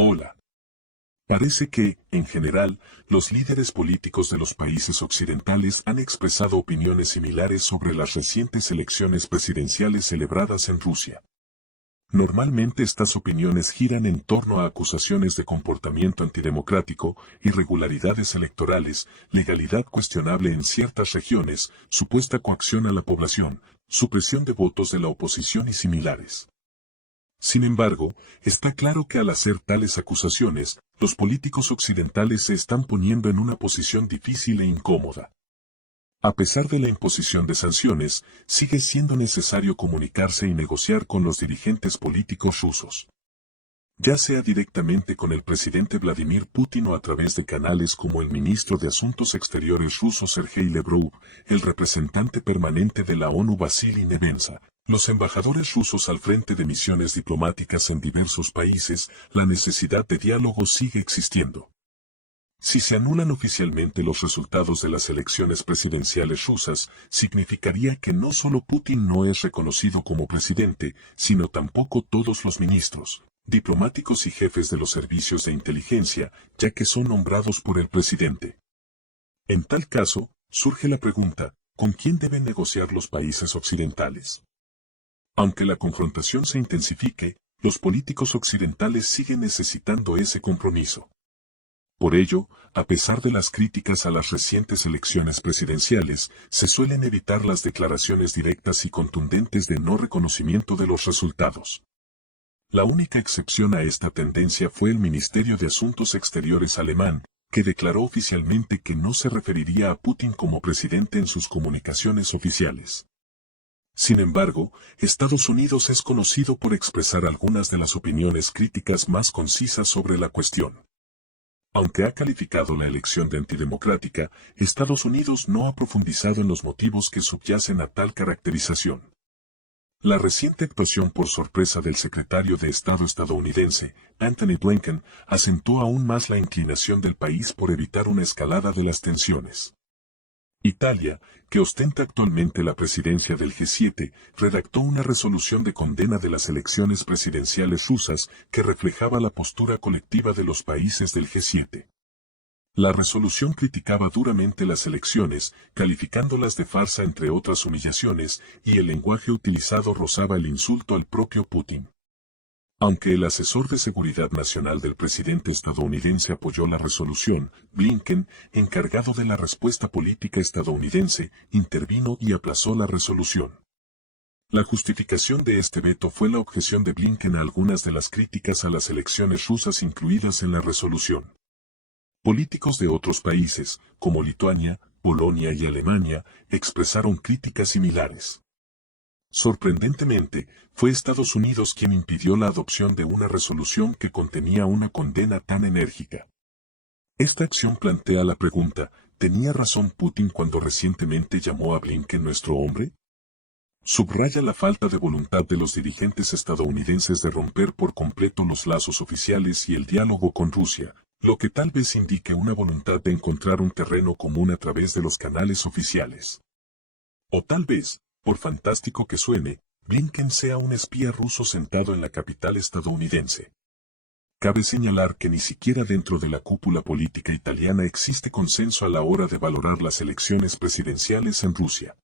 Hola. Parece que, en general, los líderes políticos de los países occidentales han expresado opiniones similares sobre las recientes elecciones presidenciales celebradas en Rusia. Normalmente estas opiniones giran en torno a acusaciones de comportamiento antidemocrático, irregularidades electorales, legalidad cuestionable en ciertas regiones, supuesta coacción a la población, supresión de votos de la oposición y similares. Sin embargo, está claro que al hacer tales acusaciones, los políticos occidentales se están poniendo en una posición difícil e incómoda. A pesar de la imposición de sanciones, sigue siendo necesario comunicarse y negociar con los dirigentes políticos rusos. Ya sea directamente con el presidente Vladimir Putin o a través de canales como el ministro de Asuntos Exteriores ruso Sergei Lavrov, el representante permanente de la ONU Vasily Nevensa, los embajadores rusos al frente de misiones diplomáticas en diversos países, la necesidad de diálogo sigue existiendo. Si se anulan oficialmente los resultados de las elecciones presidenciales rusas, significaría que no solo Putin no es reconocido como presidente, sino tampoco todos los ministros, diplomáticos y jefes de los servicios de inteligencia, ya que son nombrados por el presidente. En tal caso, surge la pregunta, ¿con quién deben negociar los países occidentales? Aunque la confrontación se intensifique, los políticos occidentales siguen necesitando ese compromiso. Por ello, a pesar de las críticas a las recientes elecciones presidenciales, se suelen evitar las declaraciones directas y contundentes de no reconocimiento de los resultados. La única excepción a esta tendencia fue el Ministerio de Asuntos Exteriores alemán, que declaró oficialmente que no se referiría a Putin como presidente en sus comunicaciones oficiales. Sin embargo, Estados Unidos es conocido por expresar algunas de las opiniones críticas más concisas sobre la cuestión. Aunque ha calificado la elección de antidemocrática, Estados Unidos no ha profundizado en los motivos que subyacen a tal caracterización. La reciente actuación por sorpresa del secretario de Estado estadounidense, Antony Blinken, acentuó aún más la inclinación del país por evitar una escalada de las tensiones. Italia, que ostenta actualmente la presidencia del G7, redactó una resolución de condena de las elecciones presidenciales rusas que reflejaba la postura colectiva de los países del G7. La resolución criticaba duramente las elecciones, calificándolas de farsa entre otras humillaciones, y el lenguaje utilizado rozaba el insulto al propio Putin. Aunque el asesor de seguridad nacional del presidente estadounidense apoyó la resolución, Blinken, encargado de la respuesta política estadounidense, intervino y aplazó la resolución. La justificación de este veto fue la objeción de Blinken a algunas de las críticas a las elecciones rusas incluidas en la resolución. Políticos de otros países, como Lituania, Polonia y Alemania, expresaron críticas similares. Sorprendentemente, fue Estados Unidos quien impidió la adopción de una resolución que contenía una condena tan enérgica. Esta acción plantea la pregunta, ¿tenía razón Putin cuando recientemente llamó a Blinken nuestro hombre? Subraya la falta de voluntad de los dirigentes estadounidenses de romper por completo los lazos oficiales y el diálogo con Rusia, lo que tal vez indique una voluntad de encontrar un terreno común a través de los canales oficiales. O tal vez, por fantástico que suene, Blinken sea un espía ruso sentado en la capital estadounidense. Cabe señalar que ni siquiera dentro de la cúpula política italiana existe consenso a la hora de valorar las elecciones presidenciales en Rusia.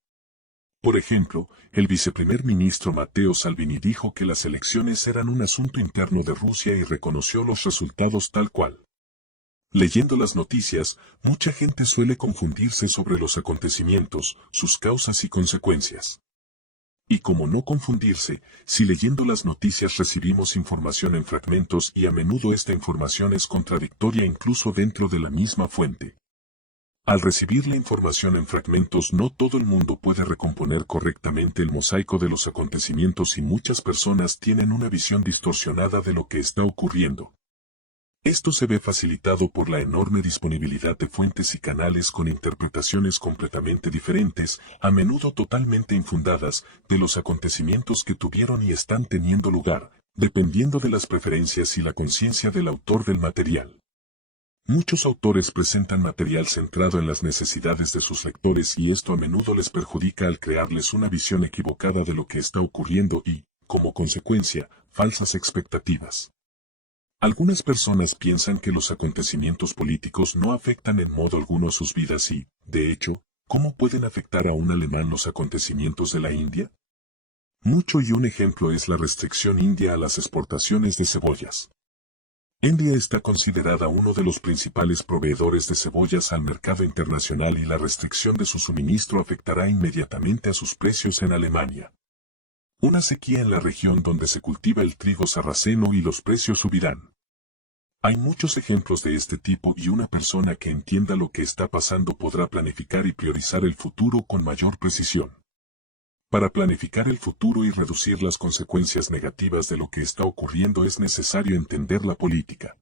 Por ejemplo, el viceprimer ministro Matteo Salvini dijo que las elecciones eran un asunto interno de Rusia y reconoció los resultados tal cual. Leyendo las noticias, mucha gente suele confundirse sobre los acontecimientos, sus causas y consecuencias. Y cómo no confundirse, si leyendo las noticias recibimos información en fragmentos y a menudo esta información es contradictoria incluso dentro de la misma fuente. Al recibir la información en fragmentos no todo el mundo puede recomponer correctamente el mosaico de los acontecimientos y muchas personas tienen una visión distorsionada de lo que está ocurriendo. Esto se ve facilitado por la enorme disponibilidad de fuentes y canales con interpretaciones completamente diferentes, a menudo totalmente infundadas, de los acontecimientos que tuvieron y están teniendo lugar, dependiendo de las preferencias y la conciencia del autor del material. Muchos autores presentan material centrado en las necesidades de sus lectores y esto a menudo les perjudica al crearles una visión equivocada de lo que está ocurriendo y, como consecuencia, falsas expectativas. Algunas personas piensan que los acontecimientos políticos no afectan en modo alguno sus vidas y, de hecho, ¿cómo pueden afectar a un alemán los acontecimientos de la India? Mucho y un ejemplo es la restricción india a las exportaciones de cebollas. India está considerada uno de los principales proveedores de cebollas al mercado internacional y la restricción de su suministro afectará inmediatamente a sus precios en Alemania. Una sequía en la región donde se cultiva el trigo sarraceno y los precios subirán. Hay muchos ejemplos de este tipo y una persona que entienda lo que está pasando podrá planificar y priorizar el futuro con mayor precisión. Para planificar el futuro y reducir las consecuencias negativas de lo que está ocurriendo es necesario entender la política.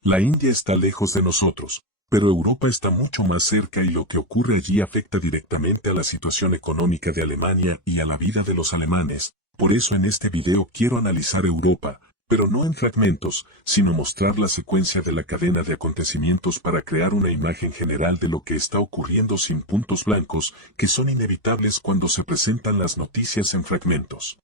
La India está lejos de nosotros, pero Europa está mucho más cerca y lo que ocurre allí afecta directamente a la situación económica de Alemania y a la vida de los alemanes. Por eso en este video quiero analizar Europa, pero no en fragmentos, sino mostrar la secuencia de la cadena de acontecimientos para crear una imagen general de lo que está ocurriendo sin puntos blancos, que son inevitables cuando se presentan las noticias en fragmentos.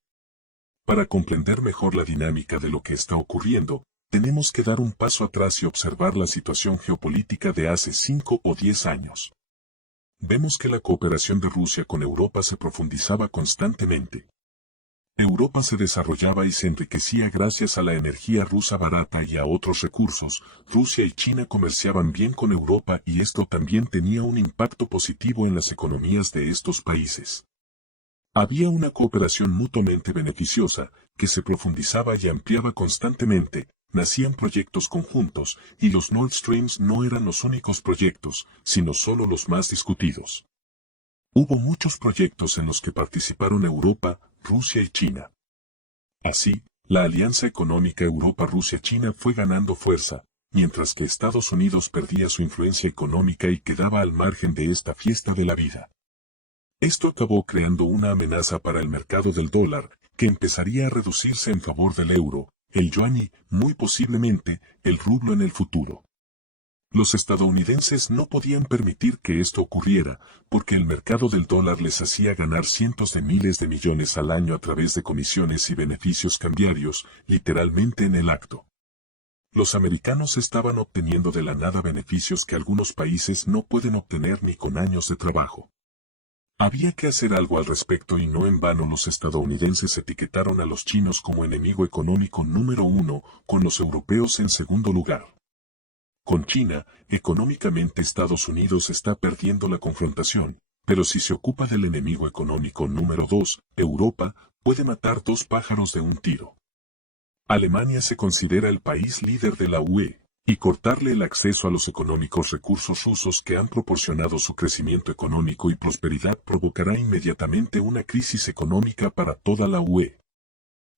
Para comprender mejor la dinámica de lo que está ocurriendo, tenemos que dar un paso atrás y observar la situación geopolítica de hace 5 o 10 años. Vemos que la cooperación de Rusia con Europa se profundizaba constantemente. Europa se desarrollaba y se enriquecía gracias a la energía rusa barata y a otros recursos. Rusia y China comerciaban bien con Europa y esto también tenía un impacto positivo en las economías de estos países. Había una cooperación mutuamente beneficiosa, que se profundizaba y ampliaba constantemente, nacían proyectos conjuntos, y los Nord Streams no eran los únicos proyectos, sino solo los más discutidos. Hubo muchos proyectos en los que participaron Europa, Rusia y China. Así, la alianza económica Europa-Rusia-China fue ganando fuerza, mientras que Estados Unidos perdía su influencia económica y quedaba al margen de esta fiesta de la vida. Esto acabó creando una amenaza para el mercado del dólar, que empezaría a reducirse en favor del euro, el yuan y, muy posiblemente, el rublo en el futuro. Los estadounidenses no podían permitir que esto ocurriera, porque el mercado del dólar les hacía ganar cientos de miles de millones al año a través de comisiones y beneficios cambiarios, literalmente en el acto. Los americanos estaban obteniendo de la nada beneficios que algunos países no pueden obtener ni con años de trabajo. Había que hacer algo al respecto y no en vano los estadounidenses etiquetaron a los chinos como enemigo económico número 1, con los europeos en segundo lugar. Con China, económicamente Estados Unidos está perdiendo la confrontación, pero si se ocupa del enemigo económico número 2, Europa, puede matar dos pájaros de un tiro. Alemania se considera el país líder de la UE, y cortarle el acceso a los económicos recursos rusos que han proporcionado su crecimiento económico y prosperidad provocará inmediatamente una crisis económica para toda la UE.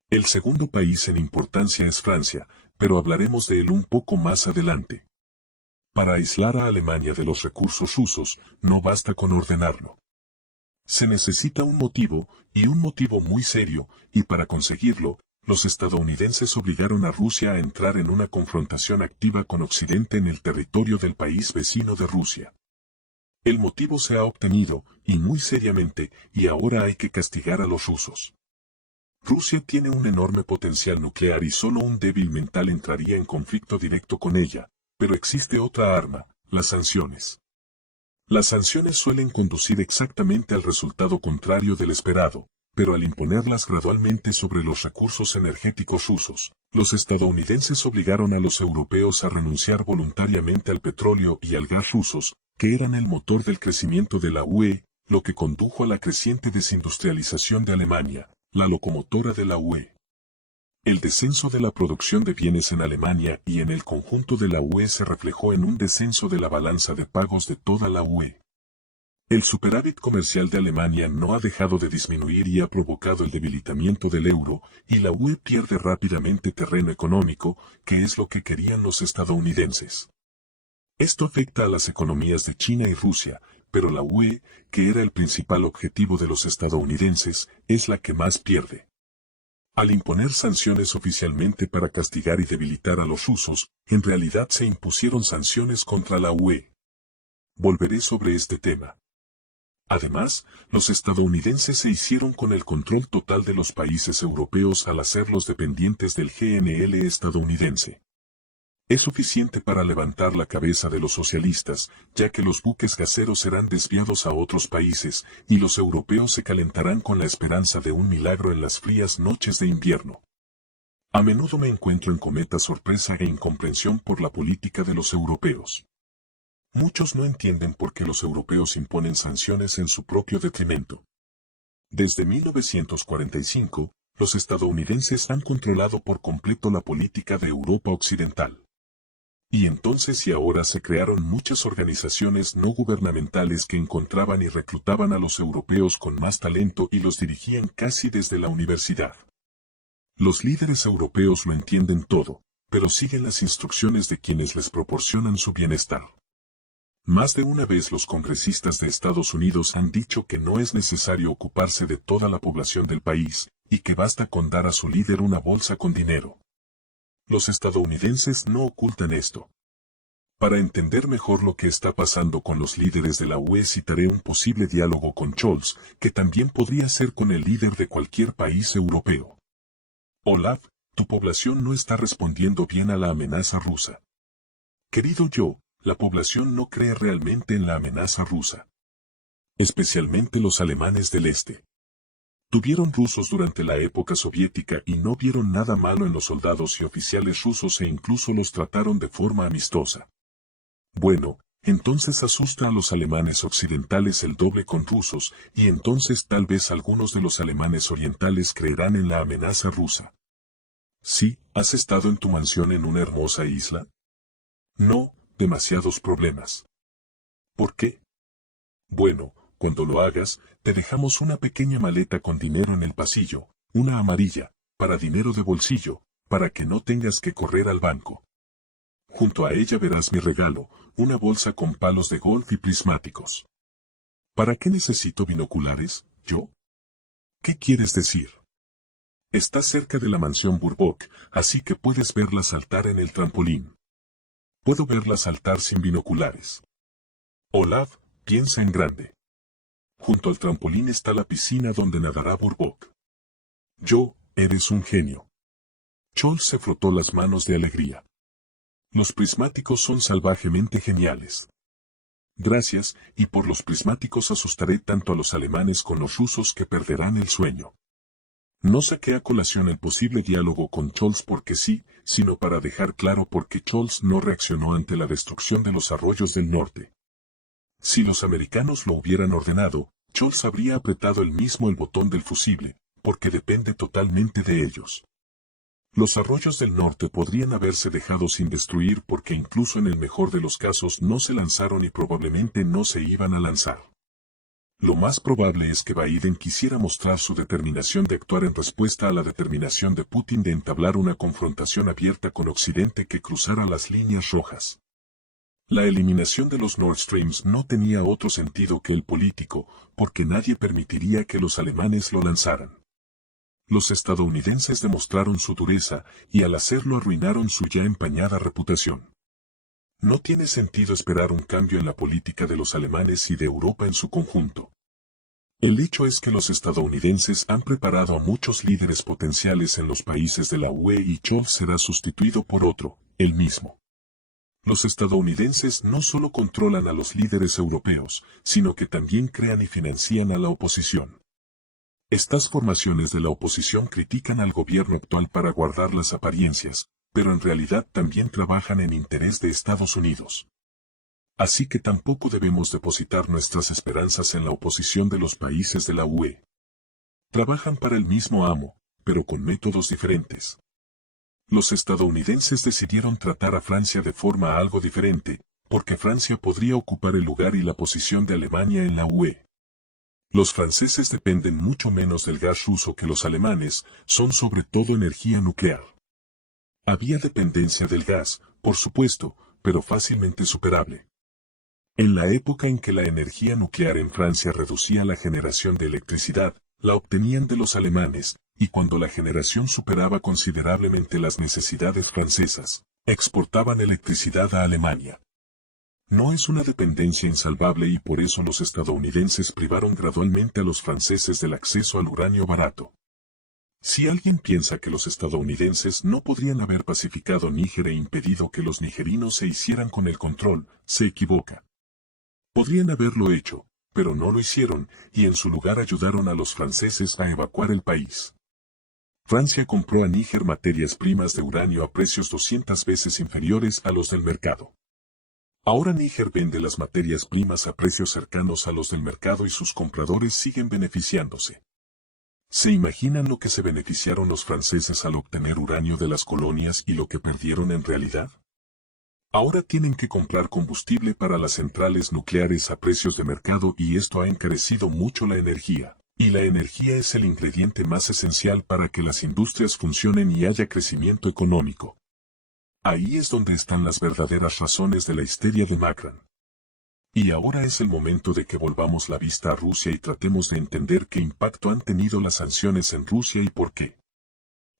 El segundo país en importancia es Francia, pero hablaremos de él un poco más adelante. Para aislar a Alemania de los recursos rusos, no basta con ordenarlo. Se necesita un motivo, y un motivo muy serio, y para conseguirlo, los estadounidenses obligaron a Rusia a entrar en una confrontación activa con Occidente en el territorio del país vecino de Rusia. El motivo se ha obtenido, y muy seriamente, y ahora hay que castigar a los rusos. Rusia tiene un enorme potencial nuclear y solo un débil mental entraría en conflicto directo con ella. Pero existe otra arma, las sanciones. Las sanciones suelen conducir exactamente al resultado contrario del esperado, pero al imponerlas gradualmente sobre los recursos energéticos rusos, los estadounidenses obligaron a los europeos a renunciar voluntariamente al petróleo y al gas rusos, que eran el motor del crecimiento de la UE, lo que condujo a la creciente desindustrialización de Alemania, la locomotora de la UE. El descenso de la producción de bienes en Alemania y en el conjunto de la UE se reflejó en un descenso de la balanza de pagos de toda la UE. El superávit comercial de Alemania no ha dejado de disminuir y ha provocado el debilitamiento del euro, y la UE pierde rápidamente terreno económico, que es lo que querían los estadounidenses. Esto afecta a las economías de China y Rusia, pero la UE, que era el principal objetivo de los estadounidenses, es la que más pierde. Al imponer sanciones oficialmente para castigar y debilitar a los rusos, en realidad se impusieron sanciones contra la UE. Volveré sobre este tema. Además, los estadounidenses se hicieron con el control total de los países europeos al hacerlos dependientes del GNL estadounidense. Es suficiente para levantar la cabeza de los socialistas, ya que los buques gaseros serán desviados a otros países, y los europeos se calentarán con la esperanza de un milagro en las frías noches de invierno. A menudo me encuentro en completa sorpresa e incomprensión por la política de los europeos. Muchos no entienden por qué los europeos imponen sanciones en su propio detrimento. Desde 1945, los estadounidenses han controlado por completo la política de Europa Occidental. Y entonces y ahora se crearon muchas organizaciones no gubernamentales que encontraban y reclutaban a los europeos con más talento y los dirigían casi desde la universidad. Los líderes europeos lo entienden todo, pero siguen las instrucciones de quienes les proporcionan su bienestar. Más de una vez los congresistas de Estados Unidos han dicho que no es necesario ocuparse de toda la población del país, y que basta con dar a su líder una bolsa con dinero. Los estadounidenses no ocultan esto. Para entender mejor lo que está pasando con los líderes de la UE citaré un posible diálogo con Scholz, que también podría ser con el líder de cualquier país europeo. Olaf, tu población no está respondiendo bien a la amenaza rusa. Querido yo, la población no cree realmente en la amenaza rusa. Especialmente los alemanes del este. Tuvieron rusos durante la época soviética y no vieron nada malo en los soldados y oficiales rusos e incluso los trataron de forma amistosa. Bueno, entonces asusta a los alemanes occidentales el doble con rusos, y entonces tal vez algunos de los alemanes orientales creerán en la amenaza rusa. ¿Sí, has estado en tu mansión en una hermosa isla? No, demasiados problemas. ¿Por qué? Bueno, cuando lo hagas, te dejamos una pequeña maleta con dinero en el pasillo, una amarilla, para dinero de bolsillo, para que no tengas que correr al banco. Junto a ella verás mi regalo, una bolsa con palos de golf y prismáticos. ¿Para qué necesito binoculares, yo? ¿Qué quieres decir? Estás cerca de la mansión Burbock, así que puedes verla saltar en el trampolín. Puedo verla saltar sin binoculares. Olaf, piensa en grande. Junto al trampolín está la piscina donde nadará Burbock. Eres un genio. Scholz se frotó las manos de alegría. Los prismáticos son salvajemente geniales. Gracias, y por los prismáticos asustaré tanto a los alemanes con los rusos que perderán el sueño. No saqué a colación el posible diálogo con Scholz porque sí, sino para dejar claro por qué Scholz no reaccionó ante la destrucción de los arroyos del norte. Si los americanos lo hubieran ordenado, Scholz habría apretado él mismo el botón del fusible, porque depende totalmente de ellos. Los arroyos del norte podrían haberse dejado sin destruir porque incluso en el mejor de los casos no se lanzaron y probablemente no se iban a lanzar. Lo más probable es que Biden quisiera mostrar su determinación de actuar en respuesta a la determinación de Putin de entablar una confrontación abierta con Occidente que cruzara las líneas rojas. La eliminación de los Nord Streams no tenía otro sentido que el político, porque nadie permitiría que los alemanes lo lanzaran. Los estadounidenses demostraron su dureza, y al hacerlo arruinaron su ya empañada reputación. No tiene sentido esperar un cambio en la política de los alemanes y de Europa en su conjunto. El hecho es que los estadounidenses han preparado a muchos líderes potenciales en los países de la UE y Scholz será sustituido por otro, el mismo. Los estadounidenses no solo controlan a los líderes europeos, sino que también crean y financian a la oposición. Estas formaciones de la oposición critican al gobierno actual para guardar las apariencias, pero en realidad también trabajan en interés de Estados Unidos. Así que tampoco debemos depositar nuestras esperanzas en la oposición de los países de la UE. Trabajan para el mismo amo, pero con métodos diferentes. Los estadounidenses decidieron tratar a Francia de forma algo diferente, porque Francia podría ocupar el lugar y la posición de Alemania en la UE. Los franceses dependen mucho menos del gas ruso que los alemanes, son sobre todo energía nuclear. Había dependencia del gas, por supuesto, pero fácilmente superable. En la época en que la energía nuclear en Francia reducía la generación de electricidad, la obtenían de los alemanes, y cuando la generación superaba considerablemente las necesidades francesas, exportaban electricidad a Alemania. No es una dependencia insalvable y por eso los estadounidenses privaron gradualmente a los franceses del acceso al uranio barato. Si alguien piensa que los estadounidenses no podrían haber pacificado Níger e impedido que los nigerinos se hicieran con el control, se equivoca. Podrían haberlo hecho, pero no lo hicieron, y en su lugar ayudaron a los franceses a evacuar el país. Francia compró a Níger materias primas de uranio a precios 200 veces inferiores a los del mercado. Ahora Níger vende las materias primas a precios cercanos a los del mercado y sus compradores siguen beneficiándose. ¿Se imaginan lo que se beneficiaron los franceses al obtener uranio de las colonias y lo que perdieron en realidad? Ahora tienen que comprar combustible para las centrales nucleares a precios de mercado y esto ha encarecido mucho la energía. Y la energía es el ingrediente más esencial para que las industrias funcionen y haya crecimiento económico. Ahí es donde están las verdaderas razones de la histeria de Macron. Y ahora es el momento de que volvamos la vista a Rusia y tratemos de entender qué impacto han tenido las sanciones en Rusia y por qué.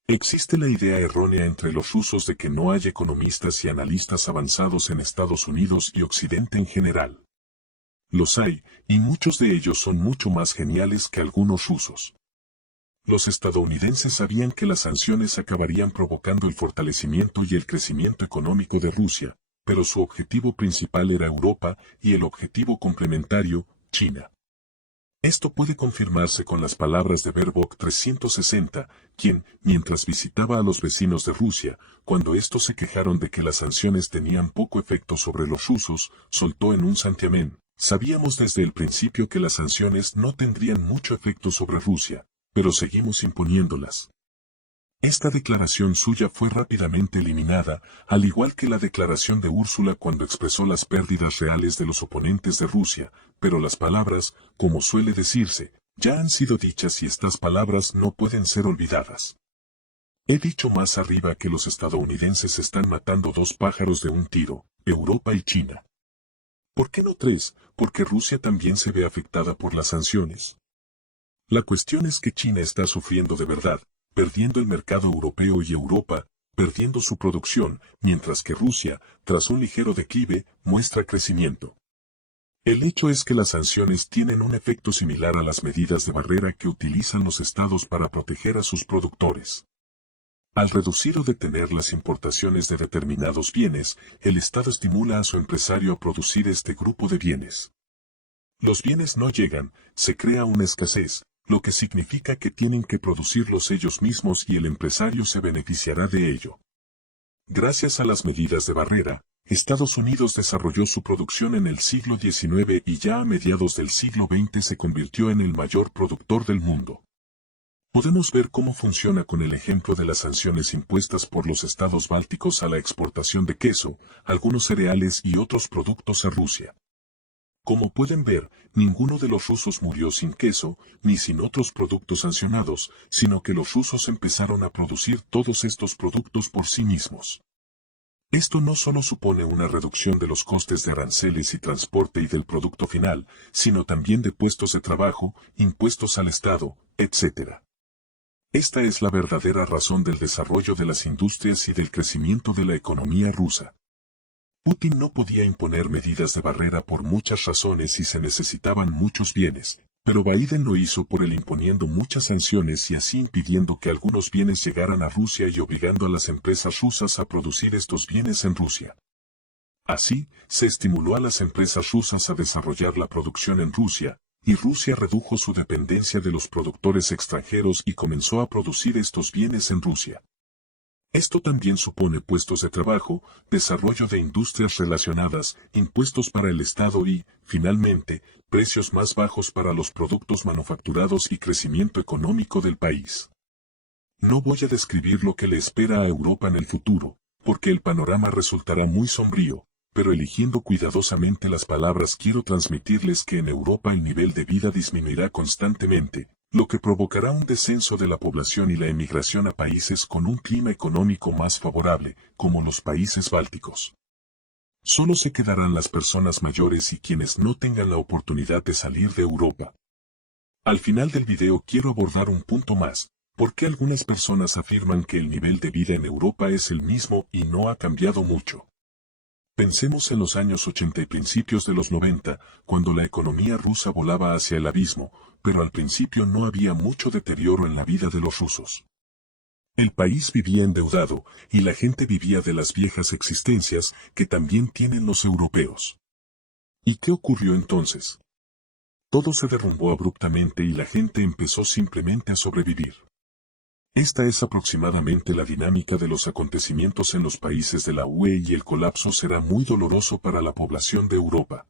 Existe la idea errónea entre los rusos de que no hay economistas y analistas avanzados en Estados Unidos y Occidente en general. Los hay, y muchos de ellos son mucho más geniales que algunos rusos. Los estadounidenses sabían que las sanciones acabarían provocando el fortalecimiento y el crecimiento económico de Rusia, pero su objetivo principal era Europa y el objetivo complementario, China. Esto puede confirmarse con las palabras de Baerbock 360, quien, mientras visitaba a los vecinos de Rusia, cuando estos se quejaron de que las sanciones tenían poco efecto sobre los rusos, soltó en un santiamén: sabíamos desde el principio que las sanciones no tendrían mucho efecto sobre Rusia, pero seguimos imponiéndolas. Esta declaración suya fue rápidamente eliminada, al igual que la declaración de Úrsula cuando expresó las pérdidas reales de los oponentes de Rusia, pero las palabras, como suele decirse, ya han sido dichas y estas palabras no pueden ser olvidadas. He dicho más arriba que los estadounidenses están matando dos pájaros de un tiro, Europa y China. ¿Por qué no tres? Porque Rusia también se ve afectada por las sanciones. La cuestión es que China está sufriendo de verdad, perdiendo el mercado europeo y Europa, perdiendo su producción, mientras que Rusia, tras un ligero declive, muestra crecimiento. El hecho es que las sanciones tienen un efecto similar a las medidas de barrera que utilizan los estados para proteger a sus productores. Al reducir o detener las importaciones de determinados bienes, el Estado estimula a su empresario a producir este grupo de bienes. Los bienes no llegan, se crea una escasez, lo que significa que tienen que producirlos ellos mismos y el empresario se beneficiará de ello. Gracias a las medidas de barrera, Estados Unidos desarrolló su producción en el siglo XIX y ya a mediados del siglo XX se convirtió en el mayor productor del mundo. Podemos ver cómo funciona con el ejemplo de las sanciones impuestas por los estados bálticos a la exportación de queso, algunos cereales y otros productos a Rusia. Como pueden ver, ninguno de los rusos murió sin queso, ni sin otros productos sancionados, sino que los rusos empezaron a producir todos estos productos por sí mismos. Esto no solo supone una reducción de los costes de aranceles y transporte y del producto final, sino también de puestos de trabajo, impuestos al Estado, etc. Esta es la verdadera razón del desarrollo de las industrias y del crecimiento de la economía rusa. Putin no podía imponer medidas de barrera por muchas razones y se necesitaban muchos bienes, pero Biden lo hizo por él imponiendo muchas sanciones y así impidiendo que algunos bienes llegaran a Rusia y obligando a las empresas rusas a producir estos bienes en Rusia. Así, se estimuló a las empresas rusas a desarrollar la producción en Rusia, y Rusia redujo su dependencia de los productores extranjeros y comenzó a producir estos bienes en Rusia. Esto también supone puestos de trabajo, desarrollo de industrias relacionadas, impuestos para el Estado y, finalmente, precios más bajos para los productos manufacturados y crecimiento económico del país. No voy a describir lo que le espera a Europa en el futuro, porque el panorama resultará muy sombrío, pero eligiendo cuidadosamente las palabras quiero transmitirles que en Europa el nivel de vida disminuirá constantemente, lo que provocará un descenso de la población y la emigración a países con un clima económico más favorable, como los países bálticos. Solo se quedarán las personas mayores y quienes no tengan la oportunidad de salir de Europa. Al final del video quiero abordar un punto más, porque algunas personas afirman que el nivel de vida en Europa es el mismo y no ha cambiado mucho. Pensemos en los años 80 y principios de los 90, cuando la economía rusa volaba hacia el abismo, pero al principio no había mucho deterioro en la vida de los rusos. El país vivía endeudado, y la gente vivía de las viejas existencias que también tienen los europeos. ¿Y qué ocurrió entonces? Todo se derrumbó abruptamente y la gente empezó simplemente a sobrevivir. Esta es aproximadamente la dinámica de los acontecimientos en los países de la UE y el colapso será muy doloroso para la población de Europa.